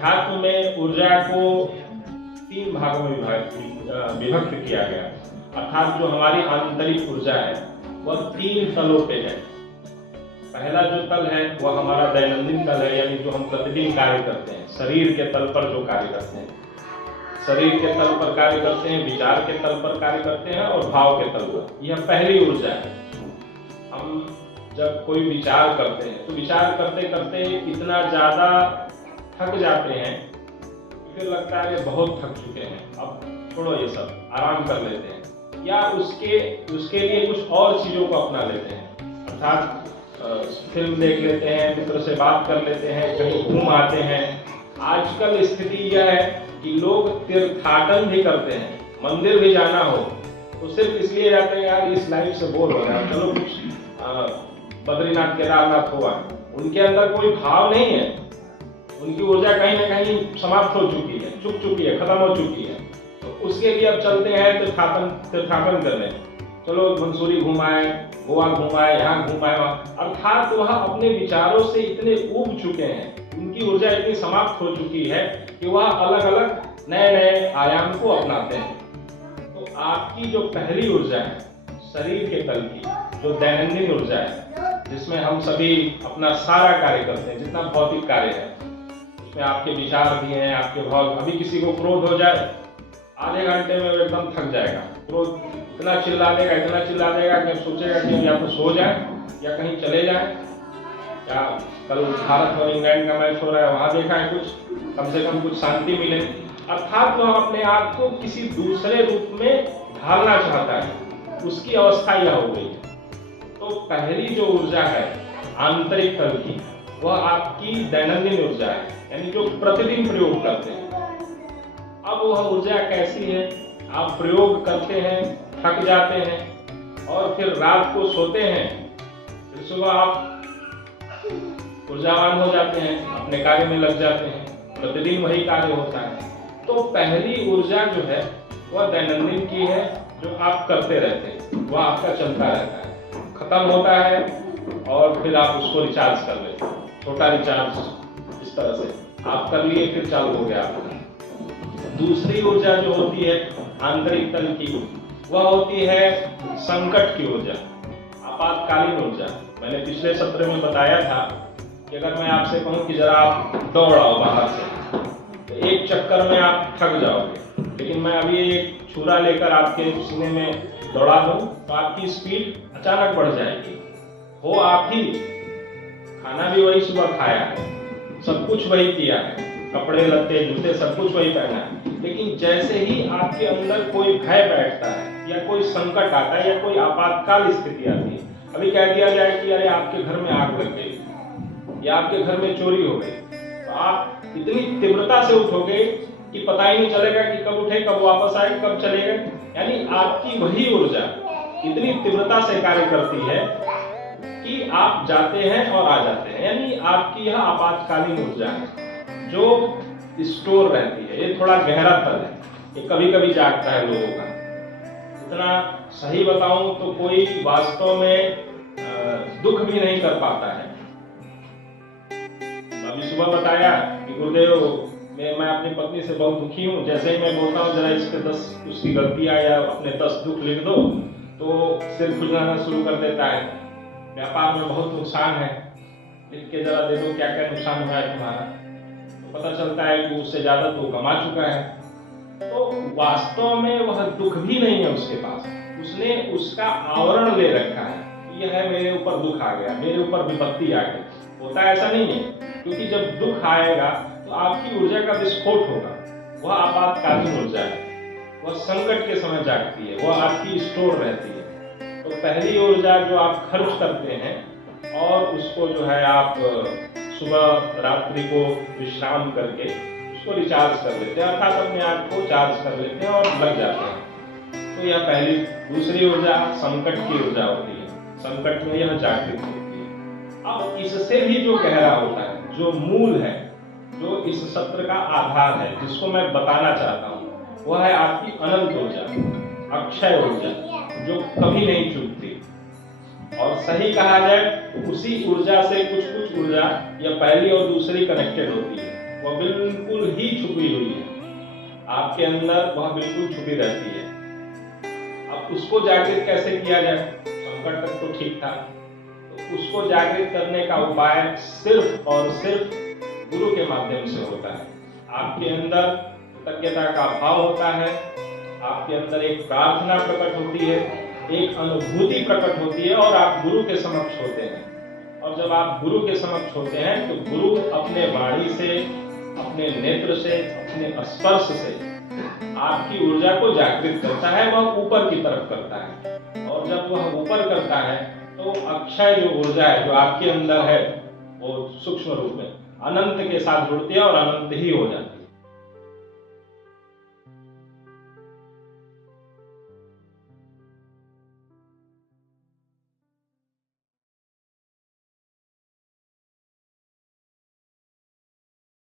अध्यात्म में ऊर्जा को 3 भागों में विभक्त किया गया, अर्थात जो हमारी आंतरिक ऊर्जा है वह 3 तलों पे है। पहला जो तल है वह हमारा दैनंदिन तल है, यानी जो हम प्रतिदिन कार्य करते हैं, शरीर के तल पर जो कार्य करते हैं, शरीर के तल पर कार्य करते हैं, विचार के तल पर कार्य करते हैं और भाव के तल पर। यह पहली ऊर्जा है। हम जब कोई विचार करते हैं तो विचार करते करते इतना ज़्यादा थक जाते हैं, फिर लगता है कि बहुत थक चुके हैं, अब छोड़ो ये सब, आराम कर लेते हैं, या उसके लिए कुछ और चीज़ों को अपना लेते हैं, अर्थात फिल्म देख लेते हैं, मित्र से बात कर लेते हैं, कहीं घूम आते हैं। आजकल स्थिति यह है कि लोग तीर्थाटन भी करते हैं, मंदिर भी जाना हो तो सिर्फ इसलिए जाते हैं यार इस लाइफ से बोर हो रहा है, चलो कुछ बद्रीनाथ केदारनाथ हुआ। उनके अंदर कोई भाव नहीं है, उनकी ऊर्जा कहीं ना कहीं समाप्त हो चुकी है, चुक चुकी है, खत्म हो चुकी है। तो उसके लिए अब चलते हैं तीर्थाटन करने, चलो मंसूरी घुमाए, गोवा घुमाए, यहाँ घुमाए, अर्थात वह अपने विचारों से इतने ऊब चुके हैं, उनकी ऊर्जा इतनी समाप्त हो चुकी है कि वह अलग अलग नए नए आयाम को अपनाते हैं। तो आपकी जो पहली ऊर्जा है शरीर के तल की, जो दैनंदिन ऊर्जा है, जिसमें हम सभी अपना सारा कार्य करते हैं, जितना भौतिक कार्य है उसमें आपके विचार भी हैं, आपके भाव। अभी किसी को क्रोध हो जाए, आधे घंटे में वो एकदम थक जाएगा, क्रोध इतना चिल्ला देगा कि सोचेगा कि या तो सो जाए या कहीं चले जाए, या कल भारत और इंग्लैंड का मैच हो रहा है वहाँ देखा है कुछ, कम से कम कुछ शांति मिले। अर्थात वह अपने आप को किसी दूसरे रूप में ढालना चाहता है, उसकी अवस्था यह हो गई है। तो पहली जो ऊर्जा है आंतरिक तल की, वह आपकी दैनंदिन ऊर्जा है, यानी जो प्रतिदिन प्रयोग करते हैं। अब वह ऊर्जा कैसी है, आप प्रयोग करते हैं, थक जाते हैं और फिर रात को सोते हैं, फिर सुबह आप ऊर्जावान हो जाते हैं, अपने कार्य में लग जाते हैं, प्रतिदिन वही कार्य होता है। तो पहली ऊर्जा जो है वह दैनंदिन की है, जो आप करते रहते हैं, वह आपका चलता रहता है, खत्म होता है और फिर आप उसको रिचार्ज कर लेते हैं, छोटा रिचार्ज इस तरह से आप कर लिए, फिर चालू हो गया आपका। दूसरी ऊर्जा जो होती है आंतरिक तल की, वह होती है संकट की ऊर्जा, आपातकालीन ऊर्जा। मैंने पिछले सत्र में बताया था कि अगर मैं आपसे कहूं कि जरा आप दौड़ आओ बाहर से, तो एक चक्कर में आप थक जाओगे, लेकिन मैं अभी एक छुरा लेकर आपके सीने में दौड़ा दूं तो आपकी स्पीड अचानक बढ़ जाएगी। हो आप ही, खाना भी वही सुबह खाया है, सब कुछ वही किया है, कपड़े लत्ते जूते सब कुछ वही पहना है, लेकिन जैसे ही आपके अंदर कोई भय बैठता है या कोई संकट आता है या कोई आपातकाल स्थिति आती है, अभी कह दिया जाए कि अरे आपके घर में आग लग गई या आपके घर में चोरी हो गई, तो आप इतनी तीव्रता से उठोगे कि पता ही नहीं चलेगा कि कब उठे, कब वापस आए, कब चले गए। यानी आपकी वही ऊर्जा इतनी तीव्रता से कार्य करती है कि आप जाते हैं और आ जाते हैं, यानी आपकी यह आपातकालीन ऊर्जा है जो स्टोर रहती है। ये थोड़ा गहरा तल है, ये कभी कभी जागता है लोगों का। इतना सही बताऊं तो कोई वास्तव में दुख भी नहीं कर पाता है। अभी सुबह बताया कि गुरुदेव मैं अपनी पत्नी से बहुत दुखी हूँ, जैसे ही मैं बोलता हूँ जरा इस पे 10 उसकी गलतियाँ या अपने 10 दुख लिख दो, तो सिर खुजलाना शुरू कर देता है। व्यापार में बहुत नुकसान है, लिख के जरा दे दो क्या क्या नुकसान हुआ है तुम्हारा, तो पता चलता है कि उससे ज्यादा तो कमा चुका है। तो वास्तव में वह दुख भी नहीं है उसके पास, उसने उसका आवरण ले रखा है, यह है मेरे ऊपर दुख आ गया, मेरे ऊपर विपत्ति आ गई। होता ऐसा नहीं है, क्योंकि जब दुख आएगा तो आपकी ऊर्जा का विस्फोट होगा। वह आपातकालीन ऊर्जा है, वह संकट के समय जागती है, वह आपकी स्टोर रहती है। तो पहली ऊर्जा जो आप खर्च करते हैं और उसको जो है आप सुबह रात्रि को विश्राम करके उसको रिचार्ज कर लेते हैं, अर्थात अपने आप को चार्ज कर लेते हैं और लग जाते हैं। तो यह पहली। दूसरी ऊर्जा संकट की ऊर्जा होती है, संकट में यह जागृत होती है। अब इससे भी जो गहरा होता है, जो मूल है, जो इस सत्र का आधार है, जिसको मैं बताना चाहता हूँ, वह है आपकी अनंत ऊर्जा, अक्षय ऊर्जा, जो कभी नहीं चूकती। और सही कहा जाए उसी ऊर्जा से कुछ कुछ ऊर्जा या पहली और दूसरी कनेक्टेड होती है। वह बिल्कुल ही छुपी हुई है, आपके अंदर वह बिल्कुल छुपी रहती है। अब उसको जागृत कैसे किया जाए? संकट तक तो ठीक था, तो उसको जागृत करने का उपाय सिर्फ और सिर्फ गुरु के माध्यम से होता है। आपके अंदर कृतज्ञता का भाव होता है, आपके अंदर एक प्रार्थना प्रकट होती है, एक अनुभूति प्रकट होती है और आप गुरु के समक्ष होते हैं। और जब आप गुरु के समक्ष होते हैं तो गुरु अपने वाणी से, अपने नेत्र से, अपने स्पर्श से आपकी ऊर्जा को जागृत करता है, वह ऊपर की तरफ करता है। और जब वह ऊपर करता है तो अक्षय जो ऊर्जा है जो आपके अंदर है वो सूक्ष्म रूप में अनंत के साथ जुड़ती है और अनंत ही हो जाती है।